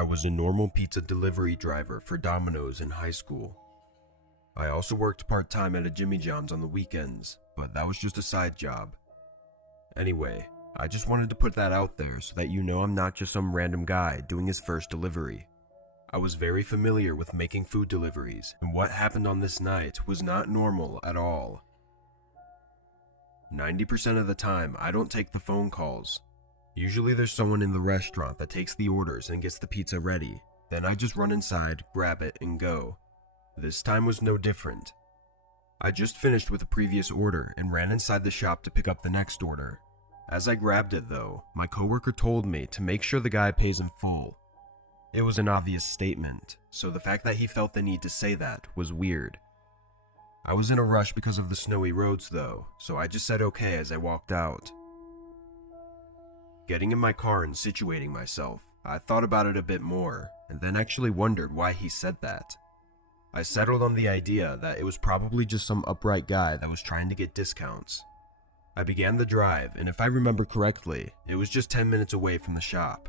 I was a normal pizza delivery driver for Domino's in high school. I also worked part-time at a Jimmy John's on the weekends, but that was just a side job. Anyway, I just wanted to put that out there so that you know I'm not just some random guy doing his first delivery. I was very familiar with making food deliveries, and what happened on this night was not normal at all. 90% of the time, I don't take the phone calls. Usually there's someone in the restaurant that takes the orders and gets the pizza ready. Then I just run inside, grab it, and go. This time was no different. I just finished with a previous order and ran inside the shop to pick up the next order. As I grabbed it though, my coworker told me to make sure the guy pays in full. It was an obvious statement, so the fact that he felt the need to say that was weird. I was in a rush because of the snowy roads though, so I just said okay as I walked out. Getting in my car and situating myself, I thought about it a bit more, and then actually wondered why he said that. I settled on the idea that it was probably just some upright guy that was trying to get discounts. I began the drive, and if I remember correctly, it was just 10 minutes away from the shop.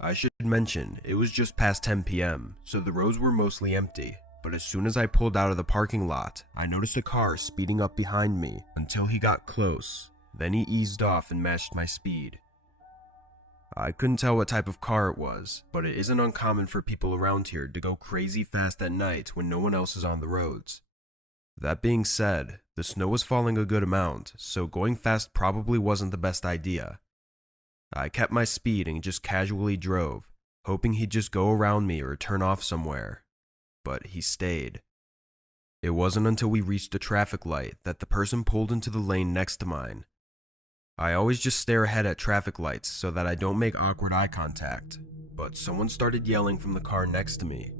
I should mention, it was just past 10 p.m., so the roads were mostly empty, but as soon as I pulled out of the parking lot, I noticed a car speeding up behind me until he got close. Then he eased off and matched my speed. I couldn't tell what type of car it was, but it isn't uncommon for people around here to go crazy fast at night when no one else is on the roads. That being said, the snow was falling a good amount, so going fast probably wasn't the best idea. I kept my speed and just casually drove, hoping he'd just go around me or turn off somewhere. But he stayed. It wasn't until we reached a traffic light that the person pulled into the lane next to mine. I always just stare ahead at traffic lights so that I don't make awkward eye contact, but someone started yelling from the car next to me.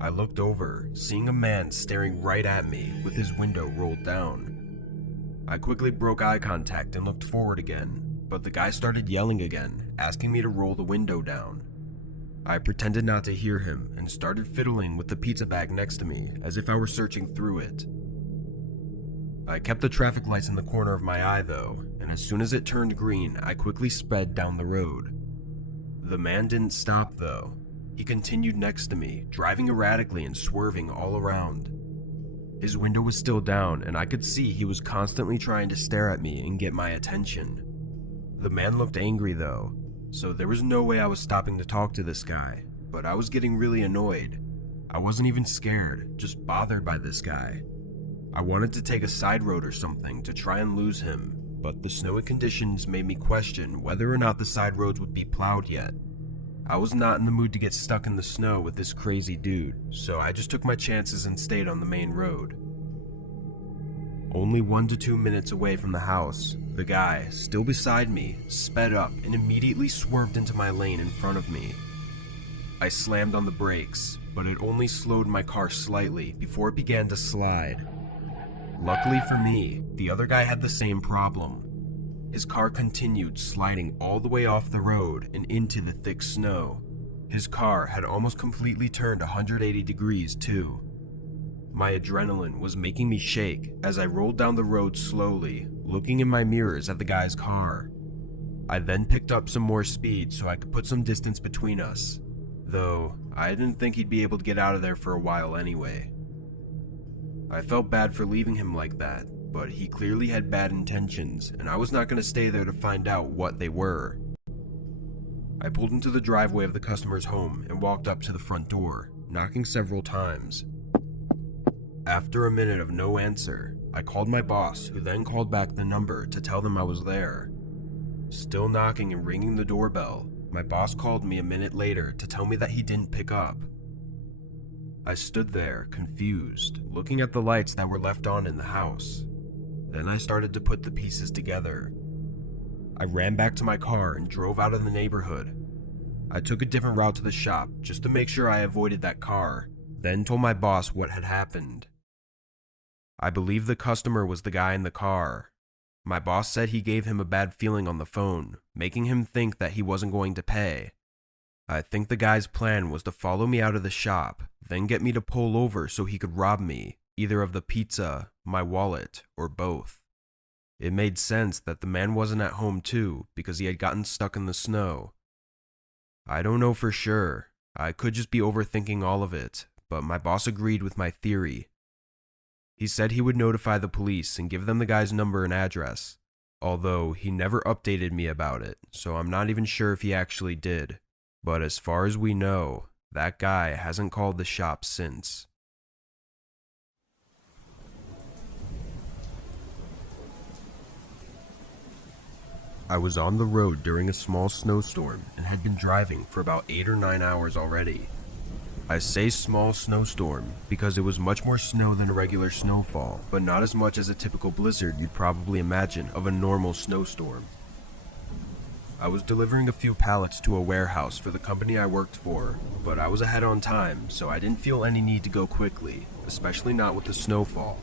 I looked over, seeing a man staring right at me with his window rolled down. I quickly broke eye contact and looked forward again, but the guy started yelling again, asking me to roll the window down. I pretended not to hear him and started fiddling with the pizza bag next to me as if I were searching through it. I kept the traffic lights in the corner of my eye though, and as soon as it turned green, I quickly sped down the road. The man didn't stop though. He continued next to me, driving erratically and swerving all around. His window was still down, and I could see he was constantly trying to stare at me and get my attention. The man looked angry though, so there was no way I was stopping to talk to this guy, but I was getting really annoyed. I wasn't even scared, just bothered by this guy. I wanted to take a side road or something to try and lose him, but the snowy conditions made me question whether or not the side roads would be plowed yet. I was not in the mood to get stuck in the snow with this crazy dude, so I just took my chances and stayed on the main road. Only 1 to 2 minutes away from the house, the guy, still beside me, sped up and immediately swerved into my lane in front of me. I slammed on the brakes, but it only slowed my car slightly before it began to slide. Luckily for me, the other guy had the same problem. His car continued sliding all the way off the road and into the thick snow. His car had almost completely turned 180 degrees too. My adrenaline was making me shake as I rolled down the road slowly, looking in my mirrors at the guy's car. I then picked up some more speed so I could put some distance between us, though I didn't think he'd be able to get out of there for a while anyway. I felt bad for leaving him like that, but he clearly had bad intentions, and I was not going to stay there to find out what they were. I pulled into the driveway of the customer's home and walked up to the front door, knocking several times. After a minute of no answer, I called my boss, who then called back the number to tell them I was there. Still knocking and ringing the doorbell, my boss called me a minute later to tell me that he didn't pick up. I stood there, confused, looking at the lights that were left on in the house. Then I started to put the pieces together. I ran back to my car and drove out of the neighborhood. I took a different route to the shop just to make sure I avoided that car, then told my boss what had happened. I believe the customer was the guy in the car. My boss said he gave him a bad feeling on the phone, making him think that he wasn't going to pay. I think the guy's plan was to follow me out of the shop, then get me to pull over so he could rob me, either of the pizza, my wallet, or both. It made sense that the man wasn't at home too because he had gotten stuck in the snow. I don't know for sure. I could just be overthinking all of it, but my boss agreed with my theory. He said he would notify the police and give them the guy's number and address, although he never updated me about it, so I'm not even sure if he actually did. But as far as we know, that guy hasn't called the shop since. I was on the road during a small snowstorm and had been driving for about 8 or 9 hours already. I say small snowstorm because it was much more snow than a regular snowfall, but not as much as a typical blizzard you'd probably imagine of a normal snowstorm. I was delivering a few pallets to a warehouse for the company I worked for, but I was ahead on time, so I didn't feel any need to go quickly, especially not with the snowfall.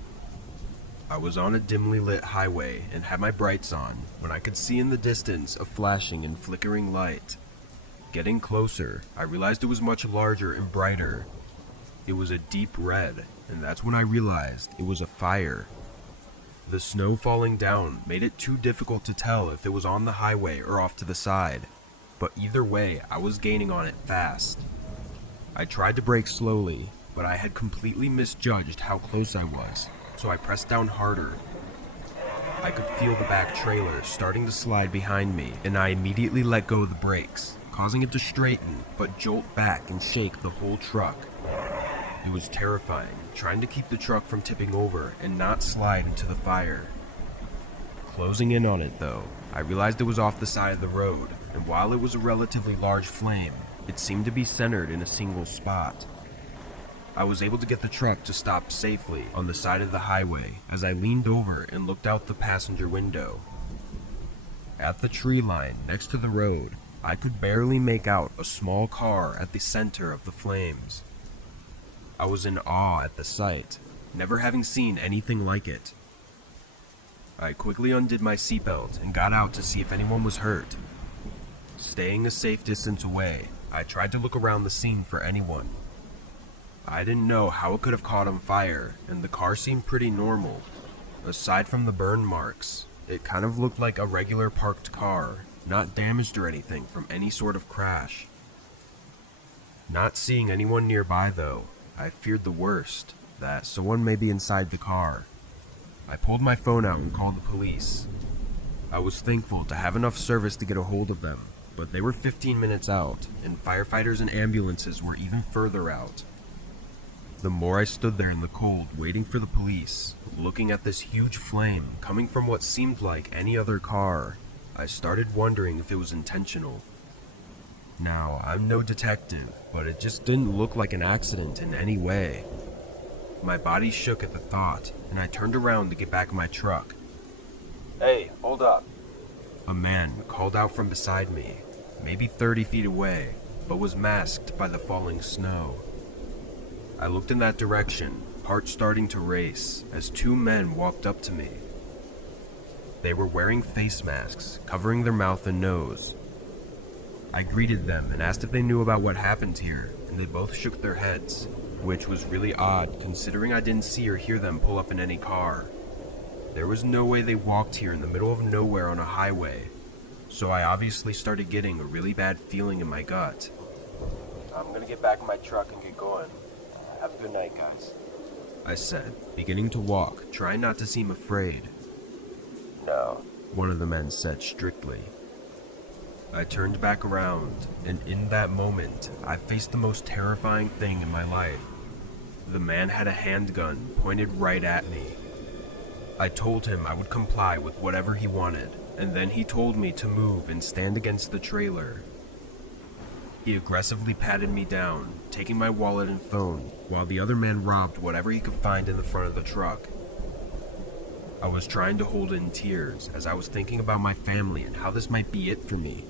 I was on a dimly lit highway and had my brights on when I could see in the distance a flashing and flickering light. Getting closer, I realized it was much larger and brighter. It was a deep red, and that's when I realized it was a fire. The snow falling down made it too difficult to tell if it was on the highway or off to the side, but either way, I was gaining on it fast. I tried to brake slowly, but I had completely misjudged how close I was, so I pressed down harder. I could feel the back trailer starting to slide behind me, and I immediately let go of the brakes, causing it to straighten but jolt back and shake the whole truck. It was terrifying, trying to keep the truck from tipping over and not slide into the fire. Closing in on it though, I realized it was off the side of the road, and while it was a relatively large flame, it seemed to be centered in a single spot. I was able to get the truck to stop safely on the side of the highway as I leaned over and looked out the passenger window. At the tree line next to the road, I could barely make out a small car at the center of the flames. I was in awe at the sight, never having seen anything like it. I quickly undid my seatbelt and got out to see if anyone was hurt. Staying a safe distance away, I tried to look around the scene for anyone. I didn't know how it could have caught on fire, and the car seemed pretty normal. Aside from the burn marks, it kind of looked like a regular parked car, not damaged or anything from any sort of crash. Not seeing anyone nearby though, I feared the worst, that someone may be inside the car. I pulled my phone out and called the police. I was thankful to have enough service to get a hold of them, but they were 15 minutes out, and firefighters and ambulances were even further out. The more I stood there in the cold waiting for the police, looking at this huge flame coming from what seemed like any other car, I started wondering if it was intentional. Now, I'm no detective, but it just didn't look like an accident in any way. My body shook at the thought, and I turned around to get back in my truck. Hey, hold up. A man called out from beside me, maybe 30 feet away, but was masked by the falling snow. I looked in that direction, heart starting to race, as two men walked up to me. They were wearing face masks, covering their mouth and nose. I greeted them and asked if they knew about what happened here, and they both shook their heads, which was really odd considering I didn't see or hear them pull up in any car. There was no way they walked here in the middle of nowhere on a highway, so I obviously started getting a really bad feeling in my gut. I'm gonna get back in my truck and get going. Have a good night, guys. I said, beginning to walk, trying not to seem afraid. No. One of the men said strictly. I turned back around, and in that moment, I faced the most terrifying thing in my life. The man had a handgun pointed right at me. I told him I would comply with whatever he wanted, and then he told me to move and stand against the trailer. He aggressively patted me down, taking my wallet and phone, while the other man robbed whatever he could find in the front of the truck. I was trying to hold in tears as I was thinking about my family and how this might be it for me.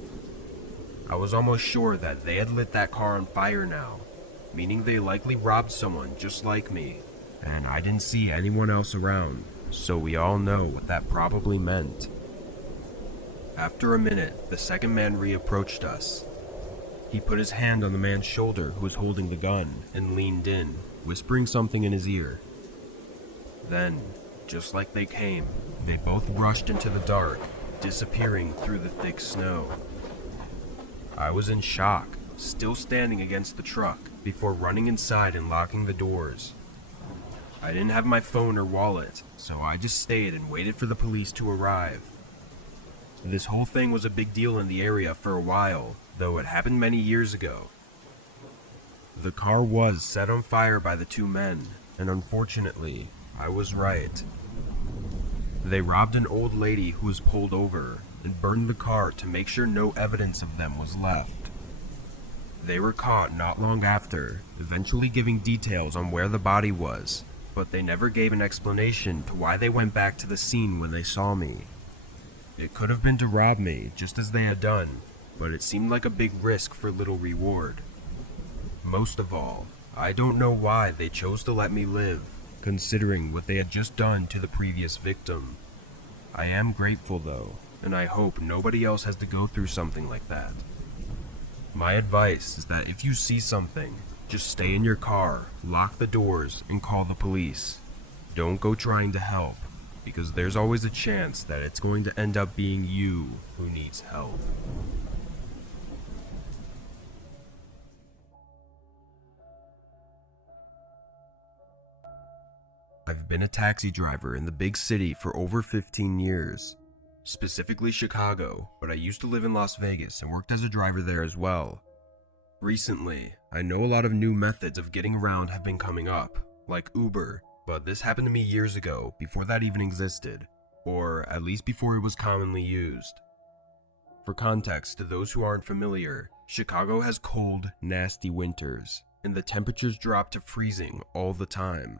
I was almost sure that they had lit that car on fire now, meaning they likely robbed someone just like me, and I didn't see anyone else around, so we all know what that probably meant. After a minute, the second man reapproached us. He put his hand on the man's shoulder who was holding the gun and leaned in, whispering something in his ear. Then, just like they came, they both rushed into the dark, disappearing through the thick snow. I was in shock, still standing against the truck, before running inside and locking the doors. I didn't have my phone or wallet, so I just stayed and waited for the police to arrive. This whole thing was a big deal in the area for a while, though it happened many years ago. The car was set on fire by the two men, and unfortunately, I was right. They robbed an old lady who was pulled over and burned the car to make sure no evidence of them was left. They were caught not long after, eventually giving details on where the body was, but they never gave an explanation to why they went back to the scene when they saw me. It could have been to rob me, just as they had done, but it seemed like a big risk for little reward. Most of all, I don't know why they chose to let me live, considering what they had just done to the previous victim. I am grateful though, and I hope nobody else has to go through something like that. My advice is that if you see something, just stay in your car, lock the doors, and call the police. Don't go trying to help, because there's always a chance that it's going to end up being you who needs help. I've been a taxi driver in the big city for over 15 years, specifically Chicago, but I used to live in Las Vegas and worked as a driver there as well. Recently, I know a lot of new methods of getting around have been coming up, like Uber, but this happened to me years ago, before that even existed, or at least before it was commonly used. For context, to those who aren't familiar, Chicago has cold, nasty winters, and the temperatures drop to freezing all the time.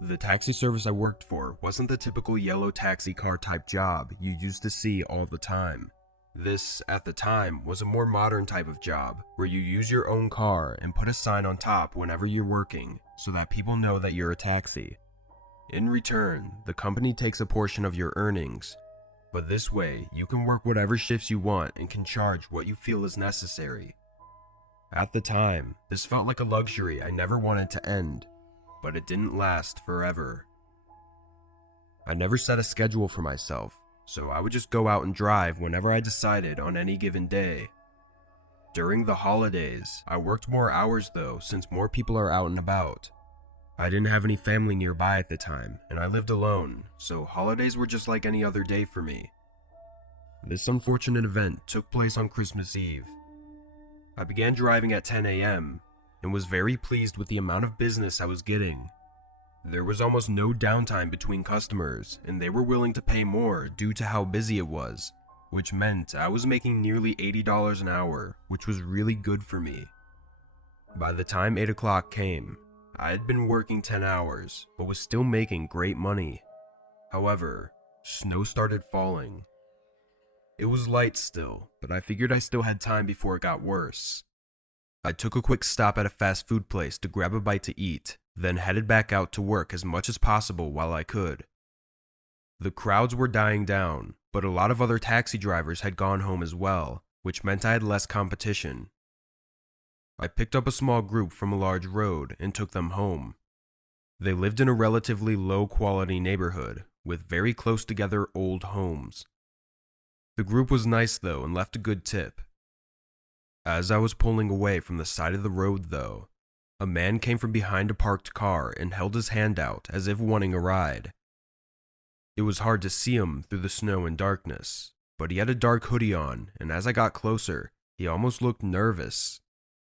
The taxi service I worked for wasn't the typical yellow taxi car type job you used to see all the time. This, at the time, was a more modern type of job, where you use your own car and put a sign on top whenever you're working, so that people know that you're a taxi. In return, the company takes a portion of your earnings, but this way, you can work whatever shifts you want and can charge what you feel is necessary. At the time, this felt like a luxury I never wanted to end, but it didn't last forever. I never set a schedule for myself, so I would just go out and drive whenever I decided on any given day. During the holidays, I worked more hours though, since more people are out and about. I didn't have any family nearby at the time, and I lived alone, so holidays were just like any other day for me. This unfortunate event took place on Christmas Eve. I began driving at 10 a.m., and was very pleased with the amount of business I was getting. There was almost no downtime between customers, and they were willing to pay more due to how busy it was, which meant I was making nearly $80 an hour, which was really good for me. By the time 8 o'clock came, I had been working 10 hours, but was still making great money. However, snow started falling. It was light still, but I figured I still had time before it got worse. I took a quick stop at a fast food place to grab a bite to eat, then headed back out to work as much as possible while I could. The crowds were dying down, but a lot of other taxi drivers had gone home as well, which meant I had less competition. I picked up a small group from a large road and took them home. They lived in a relatively low-quality neighborhood, with very close together old homes. The group was nice though and left a good tip. As I was pulling away from the side of the road though, a man came from behind a parked car and held his hand out as if wanting a ride. It was hard to see him through the snow and darkness, but he had a dark hoodie on, and as I got closer, he almost looked nervous.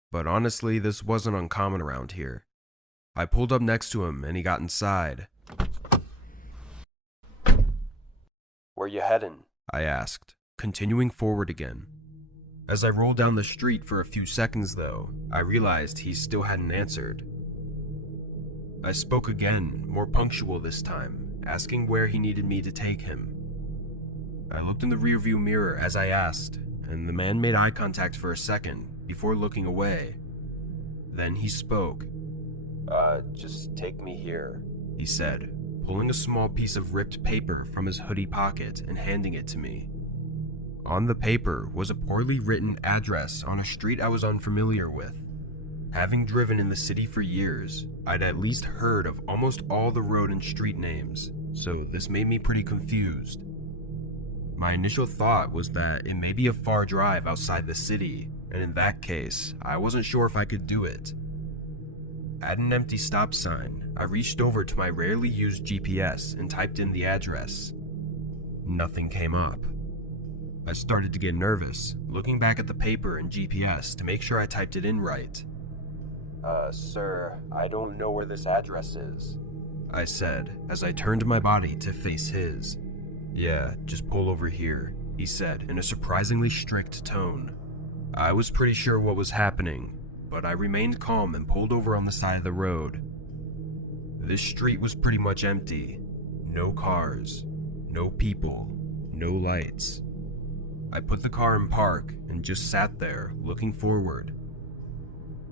But honestly, this wasn't uncommon around here. I pulled up next to him and he got inside. Where you heading? I asked, continuing forward again. As I rolled down the street for a few seconds though, I realized he still hadn't answered. I spoke again, more punctual this time, asking where he needed me to take him. I looked in the rearview mirror as I asked, and the man made eye contact for a second before looking away. Then he spoke. Just take me here, he said, pulling a small piece of ripped paper from his hoodie pocket and handing it to me. On the paper was a poorly written address on a street I was unfamiliar with. Having driven in the city for years, I'd at least heard of almost all the road and street names, so this made me pretty confused. My initial thought was that it may be a far drive outside the city, and in that case, I wasn't sure if I could do it. At an empty stop sign, I reached over to my rarely used GPS and typed in the address. Nothing came up. I started to get nervous, looking back at the paper and GPS to make sure I typed it in right. Sir, I don't know where this address is," I said as I turned my body to face his. "Yeah, just pull over here," he said in a surprisingly strict tone. I was pretty sure what was happening, but I remained calm and pulled over on the side of the road. This street was pretty much empty. No cars, no people, no lights. I put the car in park and just sat there, looking forward.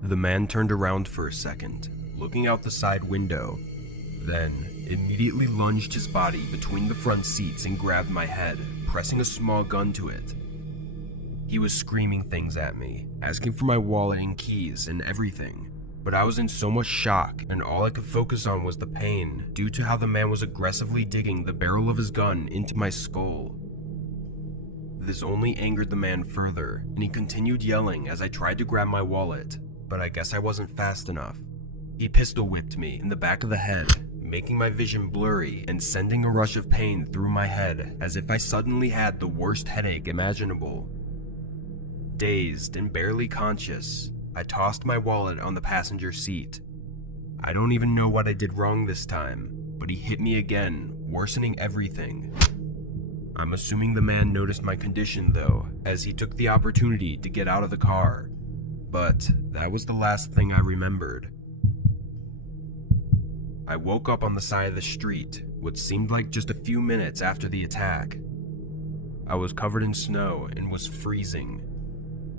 The man turned around for a second, looking out the side window, then immediately lunged his body between the front seats and grabbed my head, pressing a small gun to it. He was screaming things at me, asking for my wallet and keys and everything, but I was in so much shock and all I could focus on was the pain due to how the man was aggressively digging the barrel of his gun into my skull. This only angered the man further, and he continued yelling as I tried to grab my wallet, but I guess I wasn't fast enough. He pistol whipped me in the back of the head, making my vision blurry and sending a rush of pain through my head as if I suddenly had the worst headache imaginable. Dazed and barely conscious, I tossed my wallet on the passenger seat. I don't even know what I did wrong this time, but he hit me again, worsening everything. I'm assuming the man noticed my condition though, as he took the opportunity to get out of the car. But that was the last thing I remembered. I woke up on the side of the street, what seemed like just a few minutes after the attack. I was covered in snow and was freezing.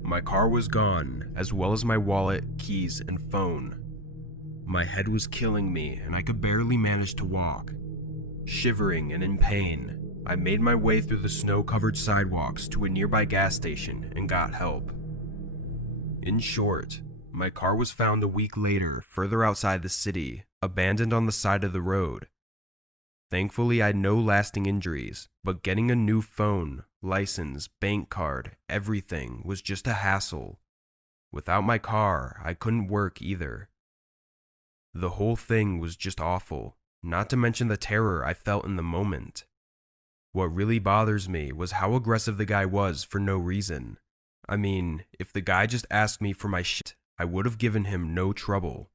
My car was gone, as well as my wallet, keys, and phone. My head was killing me and I could barely manage to walk. Shivering and in pain, I made my way through the snow-covered sidewalks to a nearby gas station and got help. In short, my car was found a week later further outside the city, abandoned on the side of the road. Thankfully, I had no lasting injuries, but getting a new phone, license, bank card, everything was just a hassle. Without my car, I couldn't work either. The whole thing was just awful, not to mention the terror I felt in the moment. What really bothers me was how aggressive the guy was for no reason. I mean, if the guy just asked me for my shit, I would have given him no trouble.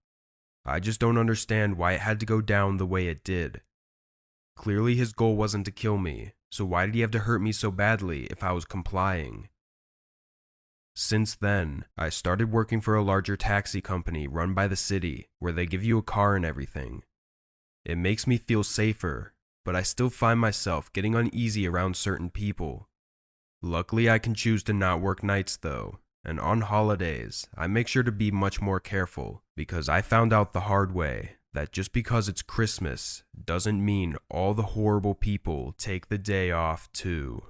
I just don't understand why it had to go down the way it did. Clearly his goal wasn't to kill me, so why did he have to hurt me so badly if I was complying? Since then, I started working for a larger taxi company run by the city, where they give you a car and everything. It makes me feel safer, but I still find myself getting uneasy around certain people. Luckily, I can choose to not work nights though, and on holidays, I make sure to be much more careful because I found out the hard way that just because it's Christmas doesn't mean all the horrible people take the day off too.